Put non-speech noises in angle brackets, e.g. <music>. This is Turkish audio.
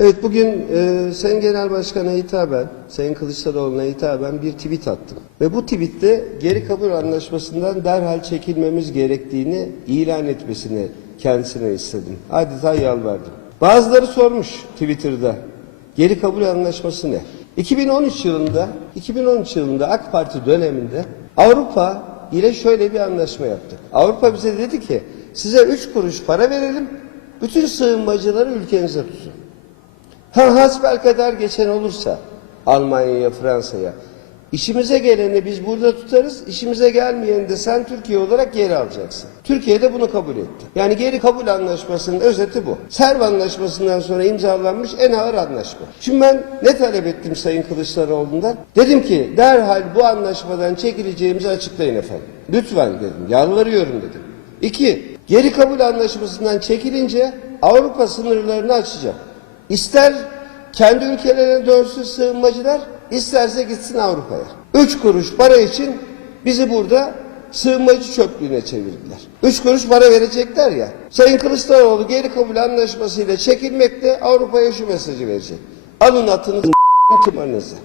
Evet bugün e, Sayın Genel Başkan'a hitaben, Sayın Kılıçdaroğlu'na hitaben bir tweet attım. Ve bu tweette geri kabul anlaşmasından derhal çekilmemiz gerektiğini ilan etmesini kendisine istedim. Adeta yalvardım. Bazıları sormuş Twitter'da geri kabul anlaşması ne? 2013 yılında 2013 yılında AK Parti döneminde Avrupa ile şöyle bir anlaşma yaptık. Avrupa bize dedi ki size 3 kuruş para verelim bütün sığınmacıları ülkenize tutun. Ha hasbel kadar geçen olursa Almanya'ya, Fransa'ya. İşimize geleni biz burada tutarız, işimize gelmeyeni de sen Türkiye olarak geri alacaksın. Türkiye de bunu kabul etti. Yani geri kabul anlaşmasının özeti bu. Serv anlaşmasından sonra imzalanmış en ağır anlaşma. Şimdi ben ne talep ettim Sayın Kılıçdaroğlu'ndan? Dedim ki derhal bu anlaşmadan çekileceğimizi açıklayın efendim. Lütfen dedim, yalvarıyorum dedim. İki, geri kabul anlaşmasından çekilince Avrupa sınırlarını açacak. İster kendi ülkelerine dönsün sığınmacılar, isterse gitsin Avrupa'ya. Üç kuruş para için bizi burada sığınmacı çöplüğüne çevirdiler. Üç kuruş para verecekler ya. Sayın Kılıçdaroğlu geri kabul anlaşmasıyla çekilmekte Avrupa'ya şu mesajı verecek. Alın atınızı <laughs> tımarınızı.